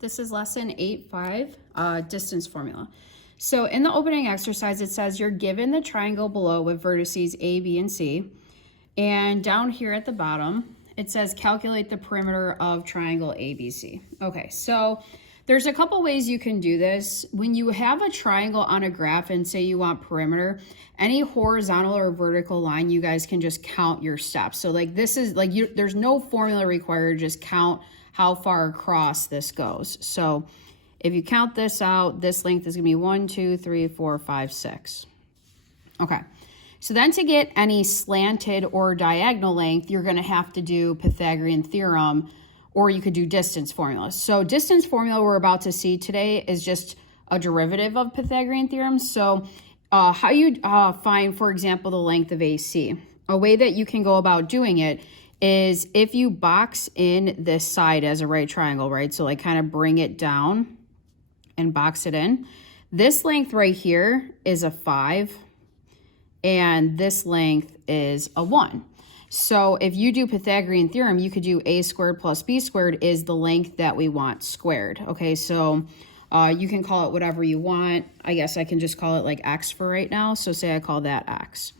This is lesson 8.5, distance formula. So in the opening exercise, it says you're given the triangle below with vertices A, B, and C. And down here at the bottom, it says calculate the perimeter of triangle ABC. Okay, so there's a couple ways you can do this. When you have a triangle on a graph and say you want perimeter, any horizontal or vertical line, you guys can just count your steps. So like this is like, there's no formula required, just count how far across this goes. So if you count this out, this length is gonna be 1, 2, 3, 4, 5, 6. Okay, so then to get any slanted or diagonal length, you're gonna have to do Pythagorean theorem, or you could do distance formula. So distance formula we're about to see today is just a derivative of Pythagorean theorem. So how you find, for example, the length of AC. A way that you can go about doing it is if you box in this side as a right triangle, right? So like kind of bring it down and box it in. This length right here is a 5, and this length is a 1. So if you do Pythagorean theorem, you could do a squared plus b squared is the length that we want squared. Okay, so you can call it whatever you want. I guess I can just call it like x for right now. So say I call that x.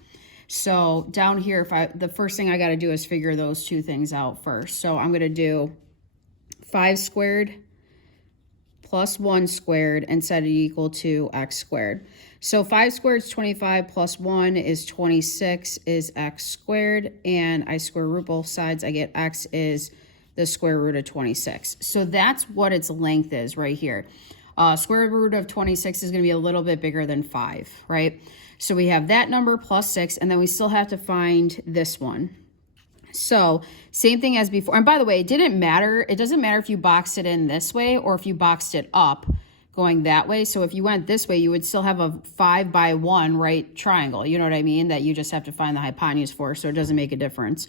So down here, the first thing I got to do is figure those two things out first. So I'm going to do 5 squared plus 1 squared and set it equal to x squared. So 5 squared is 25 plus 1 is 26 is x squared, and I square root both sides. I get x is the square root of 26. So that's what its length is right here. Square root of 26 is going to be a little bit bigger than 5, right? So we have that number plus 6, and then we still have to find this one. So same thing as before. And by the way, it didn't matter. It doesn't matter if you boxed it in this way or if you boxed it up going that way. So if you went this way, you would still have a 5 by 1 right triangle. You know what I mean? That you just have to find the hypotenuse for, so it doesn't make a difference.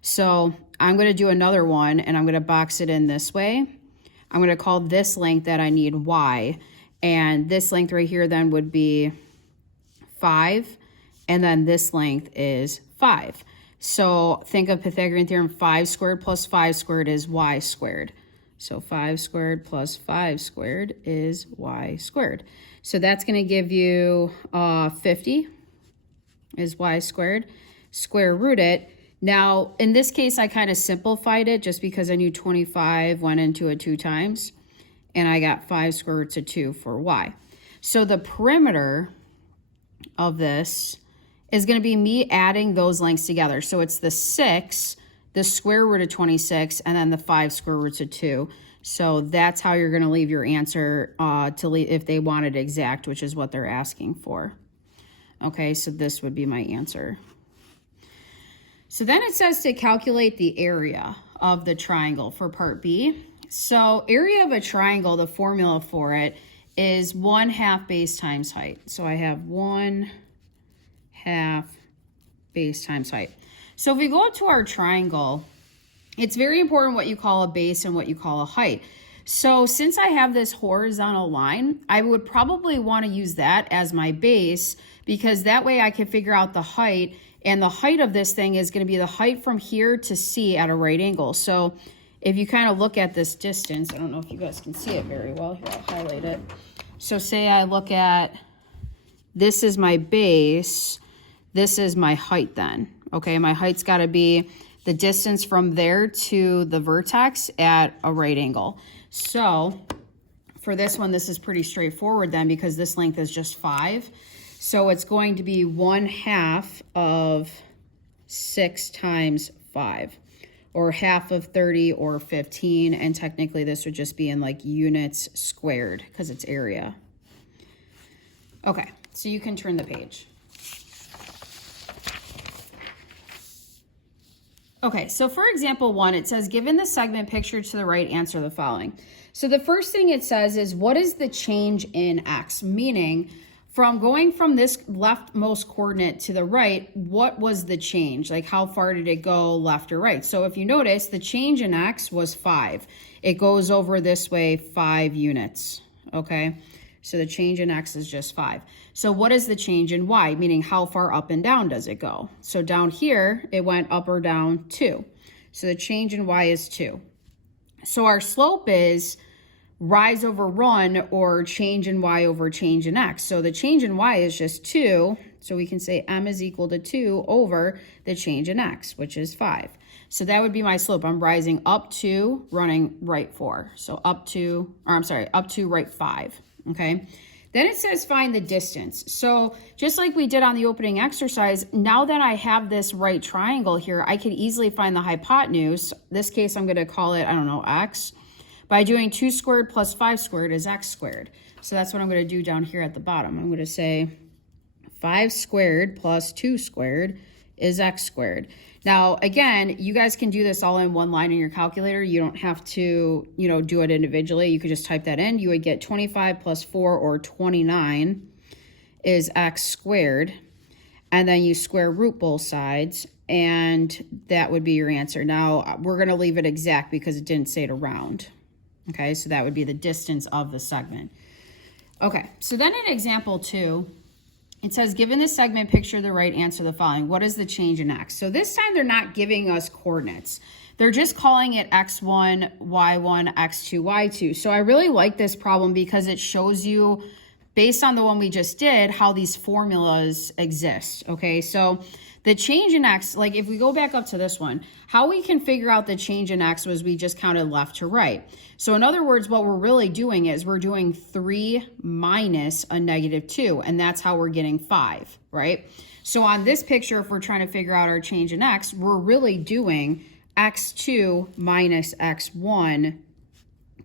So I'm going to do another one, and I'm going to box it in this way. I'm going to call this length that I need y. And this length right here then would be 5. And then this length is 5. So think of Pythagorean theorem, 5 squared plus 5 squared is y squared. So 5 squared plus 5 squared is y squared. So that's going to give you 50 is y squared. Square root it. Now, in this case, I kind of simplified it just because I knew 25 went into it 2 times. And I got 5 square roots of 2 for y. So the perimeter of this is going to be me adding those lengths together. So it's the 6, the square root of 26, and then the 5 square roots of 2. So that's how you're going to leave your answer if they want it exact, which is what they're asking for. Okay, so this would be my answer. So then it says to calculate the area of the triangle for part B. So area of a triangle, the formula for it is 1/2 base times height. So I have 1/2 base times height. So if we go up to our triangle, it's very important what you call a base and what you call a height. So since I have this horizontal line, I would probably want to use that as my base, because that way I can figure out the height, and the height of this thing is going to be the height from here to C at a right angle. So if you kind of look at this distance, I don't know if you guys can see it very well. Here, I'll highlight it. So say I look at, this is my base, this is my height then. Okay, my height's got to be the distance from there to the vertex at a right angle. So for this one, this is pretty straightforward then, because this length is just 5. So it's going to be 1/2 of 6 times 5, or half of 30 or 15. And technically this would just be in like units squared because it's area. Okay, so you can turn the page. Okay, so for example 1, it says, given the segment pictured to the right, answer the following. So the first thing it says is, what is the change in x? Meaning, from going from this leftmost coordinate to the right, what was the change? Like, how far did it go left or right? So if you notice, the change in x was 5. It goes over this way 5 units, okay? So the change in x is just 5. So what is the change in y? Meaning, how far up and down does it go? So down here, it went up or down 2. So the change in y is 2. So our slope is rise over run or change in y over change in x. So the change in y is just 2. So we can say m is equal to 2 over the change in x, which is 5. So that would be my slope. I'm rising up 2, running right 4. So up 2, right 5, okay? Then it says find the distance. So just like we did on the opening exercise, now that I have this right triangle here, I could easily find the hypotenuse. This case, I'm gonna call it, I don't know, x. By doing 2 squared plus 5 squared is x squared. So that's what I'm going to do down here at the bottom. I'm going to say 5 squared plus 2 squared is x squared. Now, again, you guys can do this all in one line in your calculator. You don't have to, do it individually. You could just type that in. You would get 25 plus 4 or 29 is x squared. And then you square root both sides, and that would be your answer. Now, we're going to leave it exact because it didn't say to round. Okay, so that would be the distance of the segment. Okay, so then in example 2, it says, given this segment, picture the right answer to the following. What is the change in x? So this time they're not giving us coordinates. They're just calling it x1, y1, x2, y2. So I really like this problem because it shows you, based on the one we just did, how these formulas exist. Okay, so the change in x, like if we go back up to this one, how we can figure out the change in x was we just counted left to right. So in other words, what we're really doing is we're doing 3 minus a negative 2, and that's how we're getting 5, right? So on this picture, if we're trying to figure out our change in x, we're really doing x2 minus x1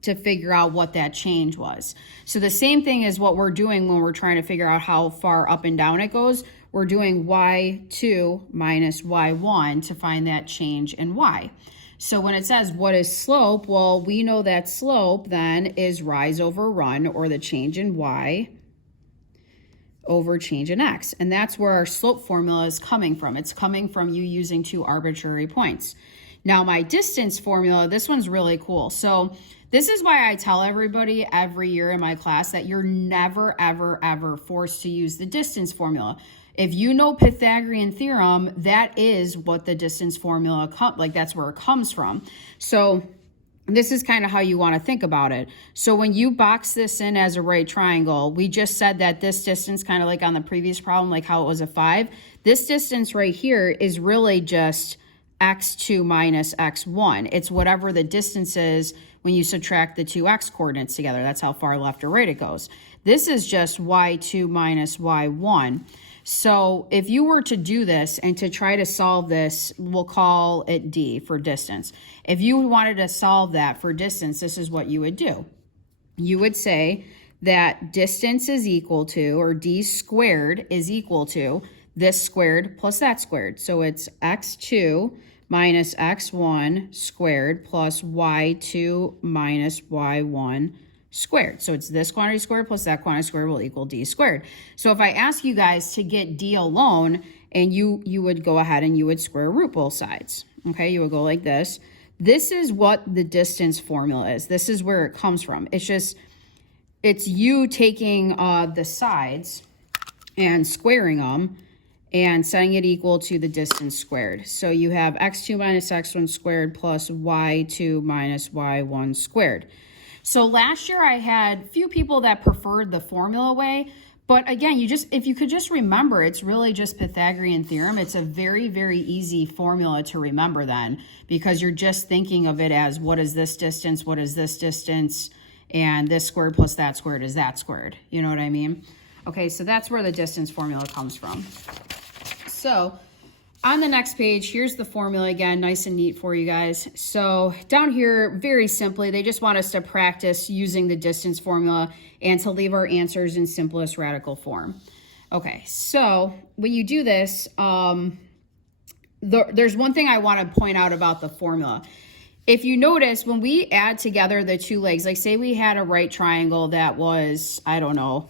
to figure out what that change was. So the same thing is what we're doing when we're trying to figure out how far up and down it goes. We're doing y2 minus y1 to find that change in y. So when it says what is slope, well, we know that slope then is rise over run, or the change in y over change in x. And that's where our slope formula is coming from. It's coming from you using 2 arbitrary points. Now my distance formula, this one's really cool. So this is why I tell everybody every year in my class that you're never, ever, ever forced to use the distance formula. If you know Pythagorean theorem, that is what the distance formula, that's where it comes from. So this is kind of how you want to think about it. So when you box this in as a right triangle, we just said that this distance, kind of like on the previous problem, like how it was a 5, this distance right here is really just x2 minus x1. It's whatever the distance is when you subtract the 2 x coordinates together. That's how far left or right it goes. This is just y2 minus y1. So if you were to do this and to try to solve this, we'll call it D for distance. If you wanted to solve that for distance, this is what you would do. You would say that distance is equal to, or D squared is equal to, this squared plus that squared. So it's x2 minus x1 squared plus y2 minus y1 squared. So it's this quantity squared plus that quantity squared will equal D squared. So if I ask you guys to get D alone, and you would go ahead and you would square root both sides. Okay, you would go like this. This is what the distance formula is. This is where it comes from. It's you taking the sides and squaring them and setting it equal to the distance squared. So you have x2 minus x1 squared plus y2 minus y1 squared. So last year I had few people that preferred the formula way, but again, if you could just remember, it's really just Pythagorean theorem. It's a very, very easy formula to remember then, because you're just thinking of it as what is this distance, what is this distance, and this squared plus that squared is that squared. You know what I mean? Okay, so that's where the distance formula comes from. So on the next page, here's the formula again, nice and neat for you guys. So down here, very simply, they just want us to practice using the distance formula and to leave our answers in simplest radical form. Okay, so when you do this, there's one thing I want to point out about the formula. If you notice, when we add together the 2 legs, like say we had a right triangle that was, I don't know,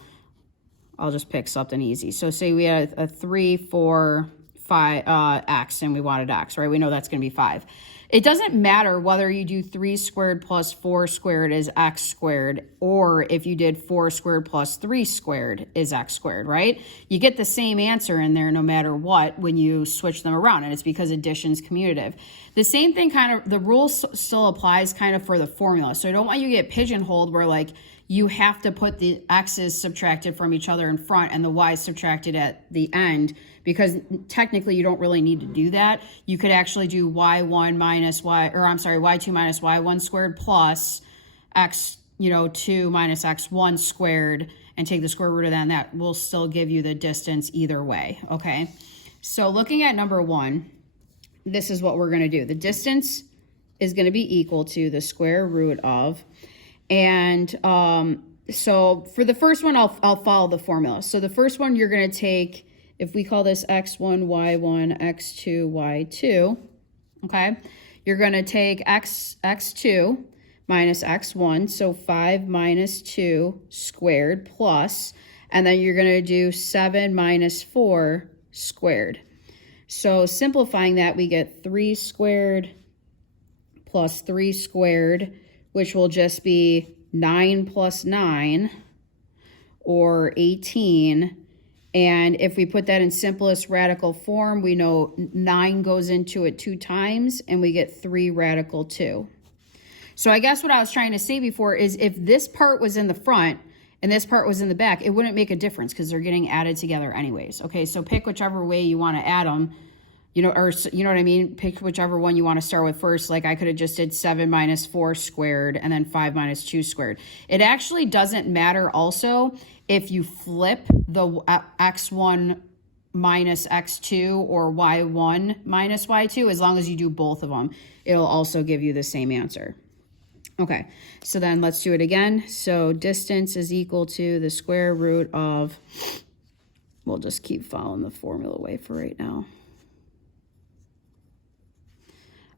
I'll just pick something easy. So say we had a 3, 4, 5 x, and we wanted x, right? We know that's going to be 5. It doesn't matter whether you do 3 squared plus 4 squared is x squared, or if you did 4 squared plus 3 squared is x squared, right? You get the same answer in there no matter what when you switch them around, and it's because addition's commutative. The same thing the rule still applies kind of for the formula. So I don't want you to get pigeonholed where like you have to put the x's subtracted from each other in front and the y's subtracted at the end, because technically you don't really need to do that. You could actually do y1 minus y2 minus y1 squared plus x, 2 minus x1 squared, and take the square root of that, and that will still give you the distance either way, okay? So looking at number 1, this is what we're gonna do. The distance is gonna be equal to the square root of, and so for the first one, I'll follow the formula. So the first one you're gonna take, if we call this x1, y1, x2, y2, okay? You're gonna take x2 minus x1, so 5 minus 2 squared plus, and then you're gonna do 7 minus 4 squared. So simplifying that, we get 3 squared plus 3 squared, which will just be 9 plus 9, or 18. And if we put that in simplest radical form, we know 9 goes into it 2 times, and we get 3 radical 2. So I guess what I was trying to say before is if this part was in the front and this part was in the back, it wouldn't make a difference because they're getting added together anyways. Okay, so pick whichever way you want to add them, or you know what I mean? Pick whichever one you want to start with first. Like I could have just did 7 minus 4 squared and then 5 minus 2 squared. It actually doesn't matter also if you flip the x1 minus x2 or y1 minus y2, as long as you do both of them, it'll also give you the same answer. Okay, so then let's do it again. So distance is equal to the square root of, we'll just keep following the formula way for right now.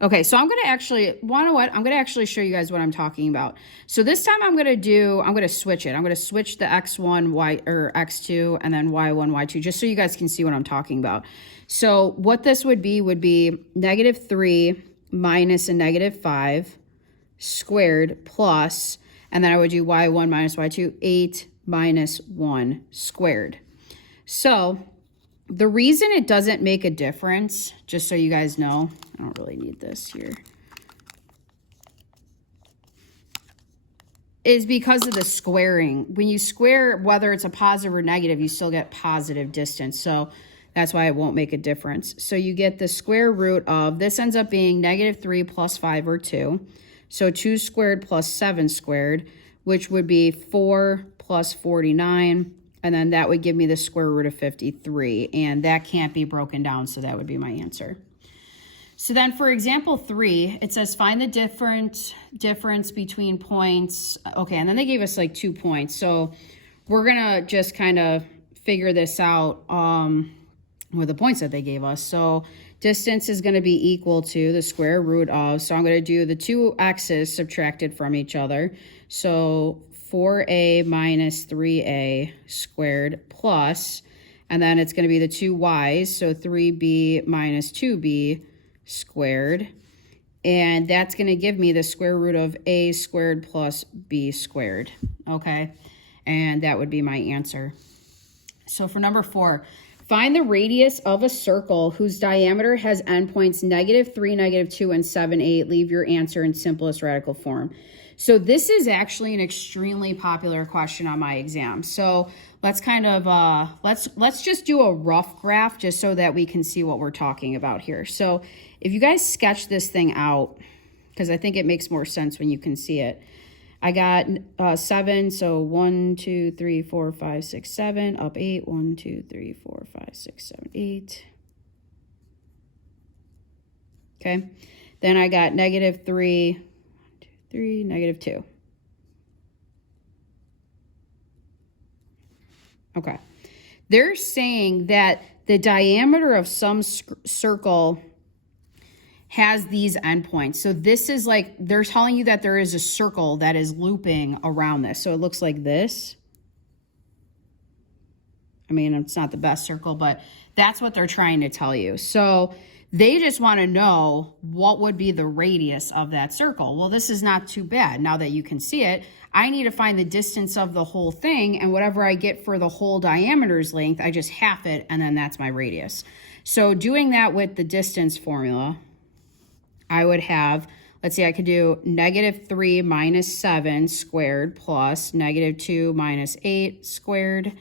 Okay, so I'm going to actually, I'm going to actually show you guys what I'm talking about. So this time I'm going to switch it. I'm going to switch the x1, x2, and then y1, y2, just so you guys can see what I'm talking about. So what this would be -3 minus a -5 squared plus, and then I would do y1 minus y2, 8 minus 1 squared. So the reason it doesn't make a difference, just so you guys know, I don't really need this here, is because of the squaring. When you square, whether it's a positive or negative, you still get positive distance. So that's why it won't make a difference. So you get the square root of, this ends up being -3 plus 5 or 2. So 2 squared plus 7 squared, which would be 4 plus 49. And then that would give me the square root of 53. And that can't be broken down, so that would be my answer. So then for example 3, it says find the difference between points. Okay, and then they gave us like 2 points. So we're going to just kind of figure this out with the points that they gave us. So distance is going to be equal to the square root of, so I'm going to do the 2 x's subtracted from each other. So 4a minus 3a squared plus, and then it's going to be the 2 y's, so 3b minus 2b squared, and that's going to give me the square root of a squared plus b squared, okay? And that would be my answer. So for number 4, find the radius of a circle whose diameter has endpoints -3, -2, and 7, 8. Leave your answer in simplest radical form. So this is actually an extremely popular question on my exam. So let's kind of, let's just do a rough graph just so that we can see what we're talking about here. So if you guys sketch this thing out, because I think it makes more sense when you can see it. I got 7, so 1, 2, 3, 4, 5, 6, 7, up 8, 1, 2, 3, 4, 5, 6, 7, 8. Okay, then I got -3, 1, 2, 3, -2. Okay, they're saying that the diameter of some circle has these endpoints. So this is like, they're telling you that there is a circle that is looping around this. So it looks like this. I mean, it's not the best circle, but that's what they're trying to tell you. So They just want to know what would be the radius of that circle. Well, this is not too bad. Now that you can see it, I need to find the distance of the whole thing, and whatever I get for the whole diameter's length, I just half it, and then that's my radius. So doing that with the distance formula, I would have, let's see, I could do -3 minus 7 squared plus -2 minus 8 squared.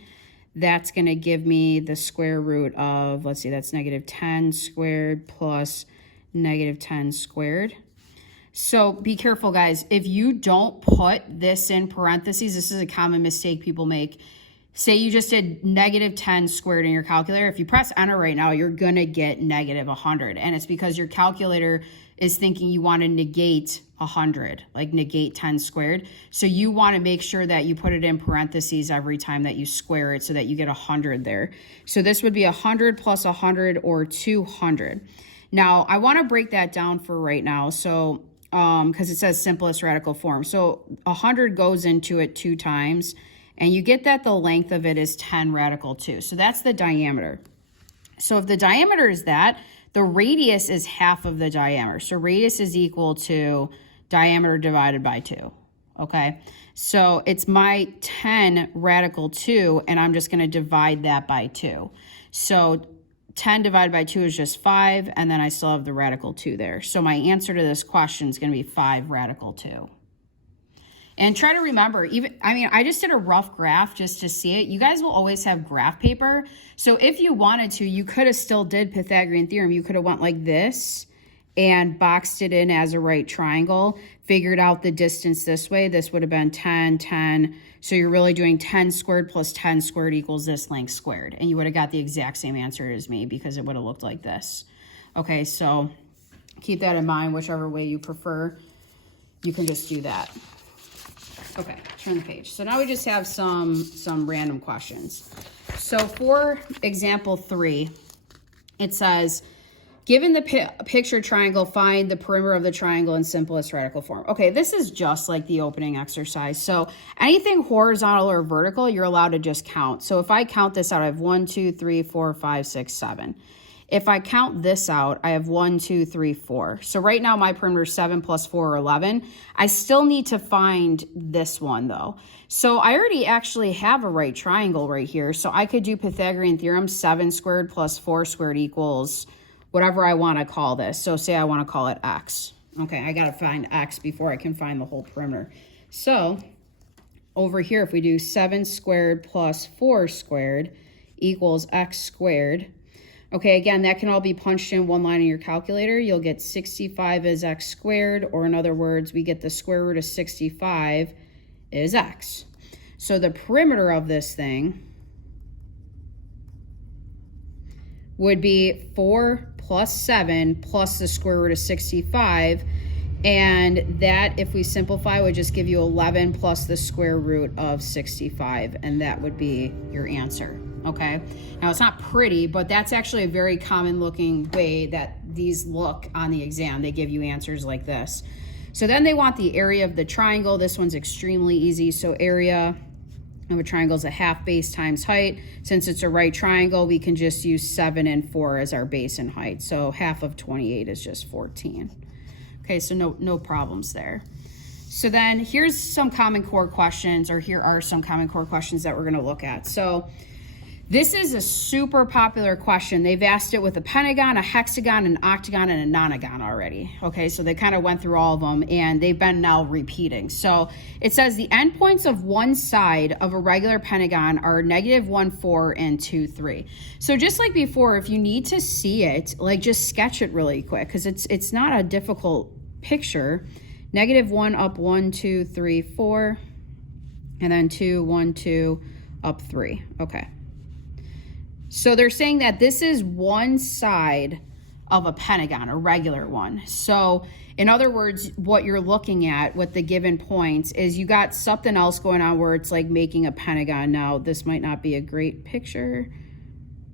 That's going to give me the square root of, let's see, that's -10 squared plus -10 squared. So be careful, guys. If you don't put this in parentheses, this is a common mistake people make. Say you just did -10 squared in your calculator. If you press enter right now, you're going to get -100. And it's because your calculator is thinking you want to negate 100, like negate 10 squared. So you want to make sure that you put it in parentheses every time that you square it so that you get 100 there. So this would be 100 plus 100 or 200. Now, I want to break that down for right now. So, because it says simplest radical form. So 100 goes into it 2 times, and you get that the length of it is 10 radical 2. So that's the diameter. So if the diameter is that, the radius is half of the diameter. So radius is equal to diameter divided by 2, okay? So it's my 10 radical 2, and I'm just going to divide that by 2. So 10 divided by 2 is just 5, and then I still have the radical 2 there. So my answer to this question is going to be 5 radical 2. And try to remember, I just did a rough graph just to see it. You guys will always have graph paper. So if you wanted to, you could have still did Pythagorean theorem. You could have went like this and boxed it in as a right triangle, figured out the distance this way. This would have been 10, 10. So you're really doing 10 squared plus 10 squared equals this length squared. And you would have got the exact same answer as me because it would have looked like this. Okay, so keep that in mind. Whichever way you prefer, you can just do that. Okay, turn the page. So now we just have some random questions. So for example 3, it says, given the picture triangle, find the perimeter of the triangle in simplest radical form. Okay, this is just like the opening exercise. So anything horizontal or vertical, you're allowed to just count. So if I count this out, I have 1, 2, 3, 4, 5, 6, 7. If I count this out, I have 1, 2, 3, 4. So right now my perimeter is 7 plus 4 or 11. I still need to find this one though. So I already actually have a right triangle right here. So I could do Pythagorean theorem, 7 squared plus 4 squared equals whatever I want to call this. So say I want to call it x. Okay, I got to find x before I can find the whole perimeter. So over here, if we do 7 squared plus 4 squared equals x squared. Okay, again, that can all be punched in one line in your calculator. You'll get 65 is x squared, or in other words, we get the square root of 65 is x. So the perimeter of this thing would be 4 plus 7 plus the square root of 65. And that, if we simplify, would just give you 11 plus the square root of 65. And that would be your answer. Okay, now it's not pretty, but that's actually a very common looking way that these look on the exam. They give you answers like this. So then they want the area of the triangle. This one's extremely easy. So area of a triangle is a half base times height. Since it's a right triangle, we can just use 7 and 4 as our base and height. So half of 28 is just 14. Okay, so no problems there. So then here's some Common Core questions, or here are some Common Core questions that we're going to look at. So this is a super popular question. They've asked it with a pentagon, a hexagon, an octagon, and a nonagon already. Okay, so they kind of went through all of them, and they've been now repeating. So it says the endpoints of one side of a regular pentagon are -1, 4, and 2, 3. So just like before, if you need to see it, like just sketch it really quick, because it's not a difficult picture. -1 up 1, 2, 3, 4, and then 2, 1, 2, up 3. Okay. So they're saying that this is one side of a pentagon, a regular one. So in other words, what you're looking at with the given points is you got something else going on where it's like making a pentagon. Now, this might not be a great picture,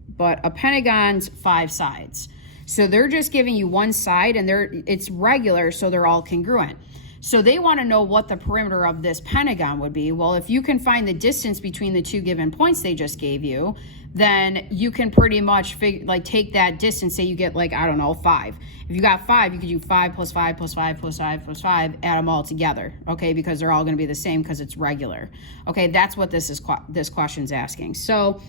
but a pentagon's 5 sides. So they're just giving you one side, and it's regular, so they're all congruent. So they want to know what the perimeter of this pentagon would be. Well, if you can find the distance between the two given points they just gave you, then you can pretty much take that distance. Say you get like, I don't know, 5. If you got 5, you could do 5 plus 5 plus 5 plus 5 plus 5, add them all together, okay? Because they're all going to be the same because it's regular. Okay, that's what this question's asking. So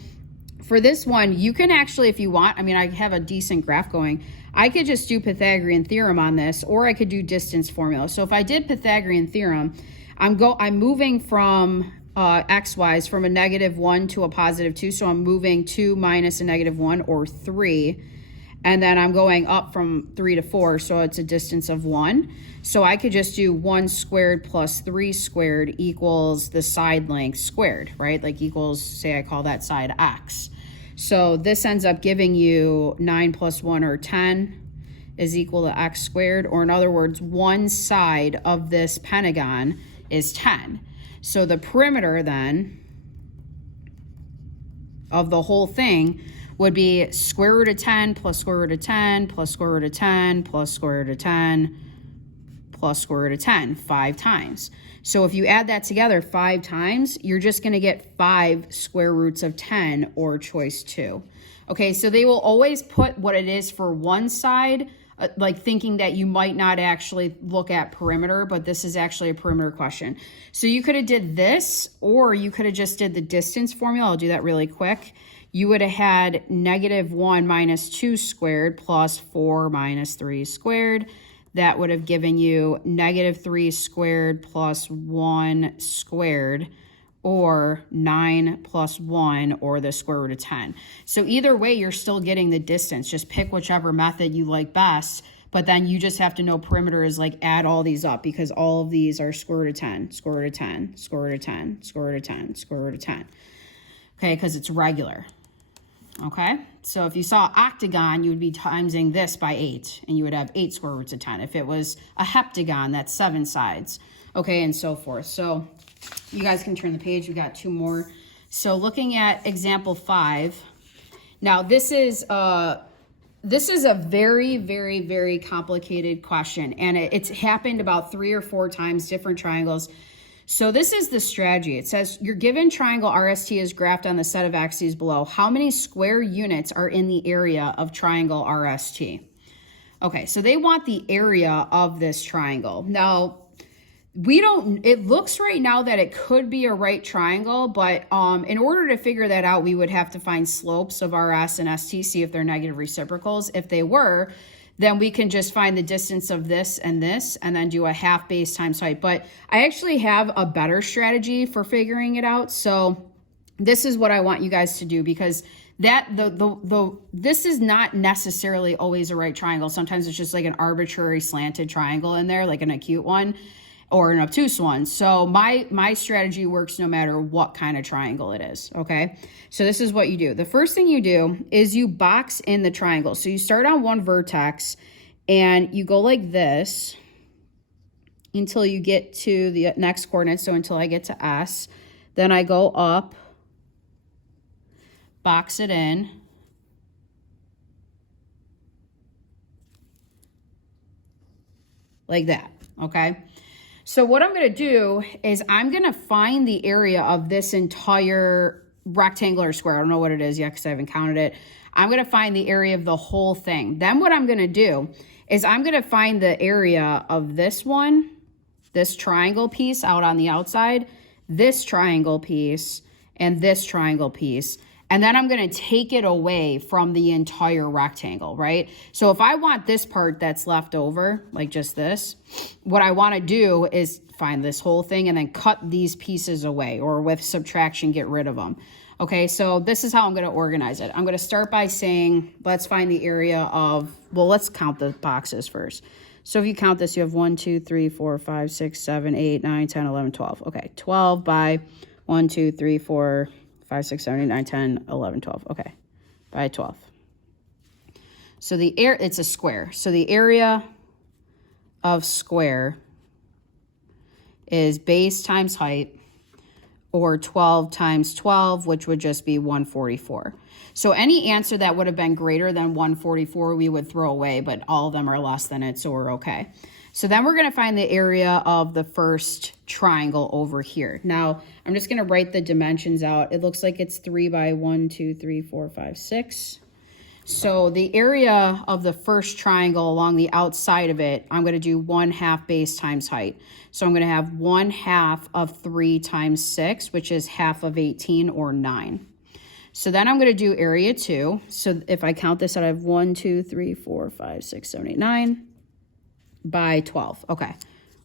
for this one, you can actually, if you want, I mean, I have a decent graph going. I could just do Pythagorean theorem on this, or I could do distance formula. So if I did Pythagorean theorem, I'm moving from x-wise from a -1 to a +2. So I'm moving 2 minus a -1, or 3. And then I'm going up from 3 to 4, so it's a distance of 1. So I could just do 1 squared plus 3 squared equals the side length squared, right? Like equals, say I call that side x. So this ends up giving you 9 plus 1, or 10, is equal to x squared. Or in other words, one side of this pentagon is 10. So the perimeter then of the whole thing would be square root of 10 plus square root of 10 plus square root of 10 plus square root of 10 plus square root of 10, 5 times. So if you add that together 5 times, you're just going to get 5 square roots of 10, or choice 2. Okay, so they will always put what it is for one side, like thinking that you might not actually look at perimeter, but this is actually a perimeter question. So you could have did this, or you could have just did the distance formula. I'll do that really quick. You would have had -1 minus 2 squared plus 4 minus 3 squared. That would have given you -3 squared plus 1 squared, or 9 plus 1, or the square root of 10. So either way, you're still getting the distance. Just pick whichever method you like best, but then you just have to know perimeter is like add all these up, because all of these are square root of 10, square root of 10, square root of 10, square root of 10, square root of 10. Okay, because it's regular. Okay, so if you saw octagon, you would be timesing this by 8, and you would have 8 square roots of 10. If it was a heptagon, that's 7 sides, okay, and so forth. So you guys can turn the page. We got 2 more. So looking at example 5, now this is a very, very, very complicated question, and it's happened about 3 or 4 times, different triangles. So this is the strategy. It says your given triangle RST is graphed on the set of axes below. How many square units are in the area of triangle RST? Okay, so they want the area of this triangle. Now, it looks right now that it could be a right triangle, but in order to figure that out, we would have to find slopes of RS and ST, see if they're negative reciprocals. If they were, then we can just find the distance of this, and then do a half base times height. But I actually have a better strategy for figuring it out. So this is what I want you guys to do, because this is not necessarily always a right triangle. Sometimes it's just like an arbitrary slanted triangle in there, like an acute one or an obtuse one. So my strategy works no matter what kind of triangle it is, okay? So this is what you do. The first thing you do is you box in the triangle. So you start on one vertex, and you go like this until you get to the next coordinate, so until I get to S. Then I go up, box it in, like that, okay? So what I'm going to do is I'm going to find the area of this entire rectangular square. I don't know what it is yet because I haven't counted it. I'm going to find the area of the whole thing. Then what I'm going to do is I'm going to find the area of this one, this triangle piece out on the outside, this triangle piece, and this triangle piece. And then I'm going to take it away from the entire rectangle, right? So if I want this part that's left over, like just this, what I want to do is find this whole thing and then cut these pieces away, or with subtraction, get rid of them. Okay, so this is how I'm going to organize it. I'm going to start by saying, let's find the area of, well, let's count the boxes first. So if you count this, you have 1, 2, 3, 4, 5, 6, 7, 8, 9, 10, 11, 12. Okay, 12 by 1, 2, 3, 4, 5, 6, 7, 8, 9, 10, 11, 12. Okay, by 12. So it's a square. So the area of square is base times height, or 12 times 12, which would just be 144. So any answer that would have been greater than 144, we would throw away, but all of them are less than it, so we're okay. So then we're going to find the area of the first triangle over here. Now, I'm just going to write the dimensions out. It looks like it's 3 by 1, 2, 3, 4, 5, 6. So the area of the first triangle along the outside of it, I'm going to do 1/2 base times height. So I'm going to have 1/2 of 3 times 6, which is half of 18 or 9. So then I'm going to do area 2. So if I count this out, I have 1, 2, 3, 4, 5, 6, 7, 8, 9 by 12. Okay,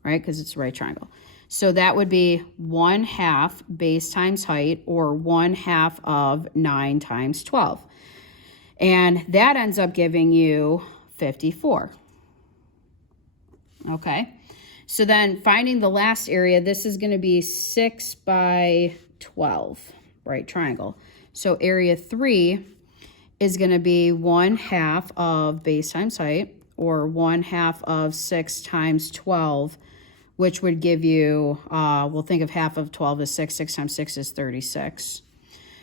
right? Because it's a right triangle. So that would be 1/2 base times height, or 1/2 of 9 times 12. And that ends up giving you 54. Okay, so then finding the last area, this is going to be 6 by 12, right triangle. So area 3 is going to be 1/2 of base times height, or 1/2 of 6 times 12, which would give you, we'll think of half of 12 as 6. 6 times 6 is 36.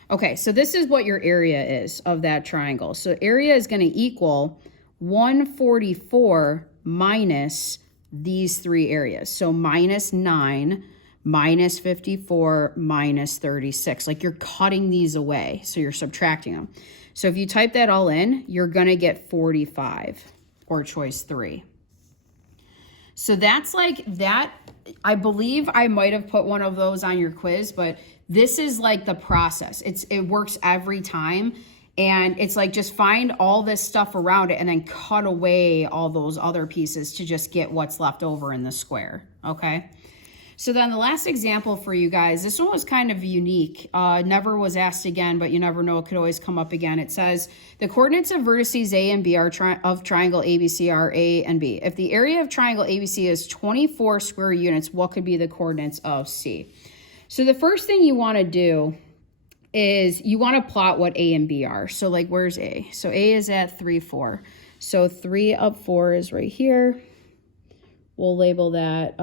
Okay, so this is what your area is of that triangle. So area is going to equal 144 minus these 3 areas. So minus 9, minus 54, minus 36. Like, you're cutting these away, so you're subtracting them. So if you type that all in, you're going to get 45, or choice 3. So that's like that. I believe I might have put one of those on your quiz, but this is like the process. It works every time. And it's like, just find all this stuff around it and then cut away all those other pieces to just get what's left over in the square. Okay. So then the last example for you guys, this one was kind of unique. Never was asked again, but you never know, it could always come up again. It says the coordinates of vertices A and B are of triangle ABC are A and B. If the area of triangle ABC is 24 square units, what could be the coordinates of C? So the first thing you want to do is you want to plot what A and B are. So like, where's A? So A is at 3, 4. So 3 up 4 is right here. We'll label that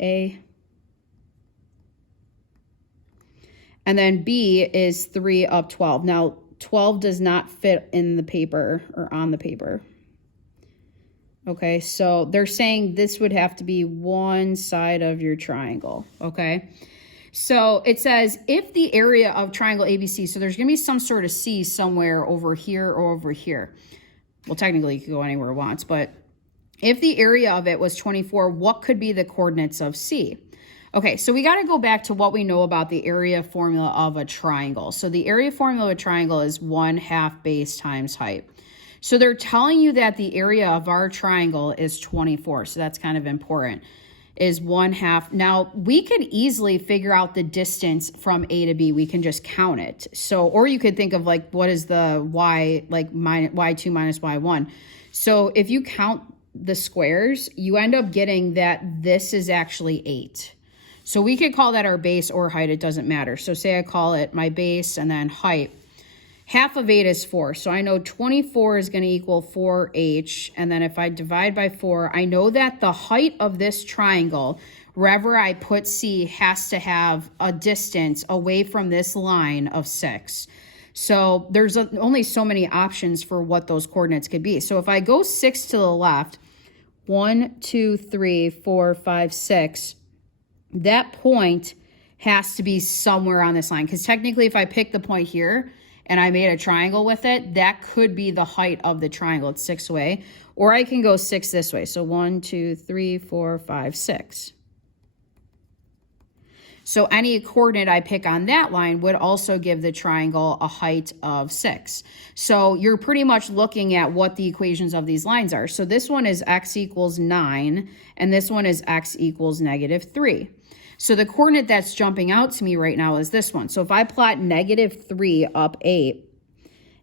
A. And then B is 3 up 12. Now, 12 does not fit in the paper or on the paper. Okay, so they're saying this would have to be one side of your triangle, okay? So it says if the area of triangle ABC, so there's going to be some sort of C somewhere over here or over here. Well, technically you could go anywhere it wants, but if the area of it was 24, what could be the coordinates of C? Okay, so we got to go back to what we know about the area formula of a triangle. So the area formula of a triangle is 1/2 base times height. So they're telling you that the area of our triangle is 24. So that's kind of important, is 1/2. Now, we could easily figure out the distance from A to B. We can just count it. So, or you could think of like, what is the Y, like Y2 minus Y1. So if you count the squares, you end up getting that this is actually 8. So we could call that our base or height. It doesn't matter. So say I call it my base and then height. Half of 8 is 4. So I know 24 is going to equal 4h. And then if I divide by 4, I know that the height of this triangle, wherever I put C, has to have a distance away from this line of 6. So there's only so many options for what those coordinates could be. So if I go 6 to the left, 1, 2, 3, 4, 5, 6, that point has to be somewhere on this line. Because technically, if I pick the point here and I made a triangle with it, that could be the height of the triangle. It's 6 away. Or I can go 6 this way. So 1, 2, 3, 4, 5, 6. So any coordinate I pick on that line would also give the triangle a height of 6. So you're pretty much looking at what the equations of these lines are. So this one is x equals 9, and this one is x equals -3. So the coordinate that's jumping out to me right now is this one. So if I plot -3 up 8,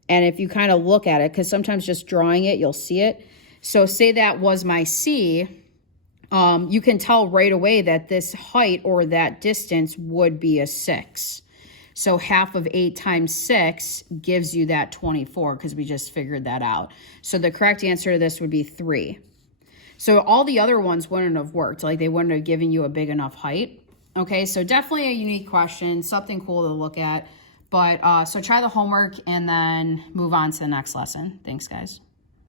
and if you kind of look at it, because sometimes just drawing it, you'll see it. So say that was my C, you can tell right away that this height or that distance would be a 6. So half of 8 times 6 gives you that 24, because we just figured that out. So the correct answer to this would be 3. So all the other ones wouldn't have worked. Like, they wouldn't have given you a big enough height. Okay, so definitely a unique question, something cool to look at. But so try the homework and then move on to the next lesson. Thanks, guys.